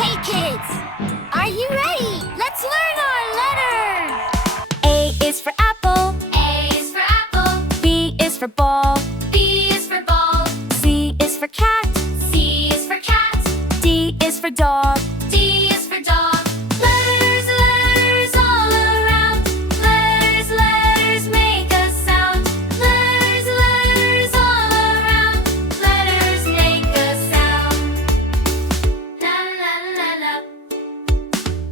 Hey kids, are you ready? Let's learn our letters! A is for apple. A is for apple. B is for ball. B is for ball. C is for cat. C is for cat. D is for dog. D is for dog. Letters, letters all around. Letters, letters make a sound. Letters, letters all around. Letters make a sound. La la la la.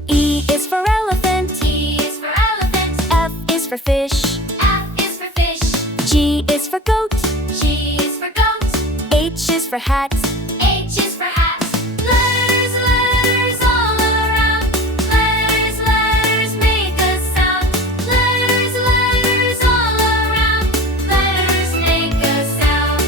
E is for elephant. E is for elephant. F is for fish. F is for fish. G is for goat. G is for goat. H is for hat. H is for hat. Letters, letters all around. Letters, letters make a sound. Letters, letters all around. Letters make a sound.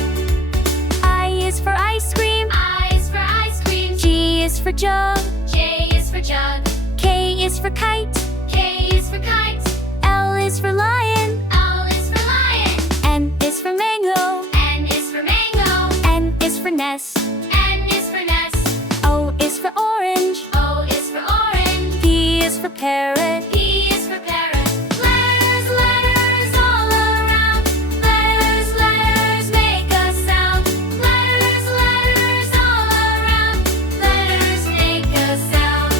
I is for ice cream. I is for ice cream. G is for jug. J is for jug. K is for kite. K is for kite. L is for lion. L is for lion. N is for mango. N is for mango. N is for nest. N is for nest. O is for orange. O is for orange. P is for parrot. P is for parrot. Letters, letters all around. Letters, letters make a sound. Letters, letters all around. Letters make a sound.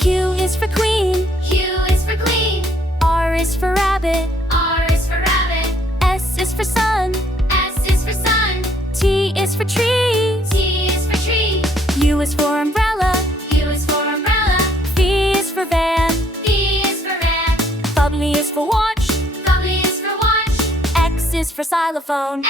Q is for queen. Q is for queen. R is for rabbit. R is for rabbit. S is for sun. S is for sun. T is for tree. T is for tree. U is for umbrella. U is for umbrella. V is for van. V is for van. W is for watch. W is for watch. X is for xylophone.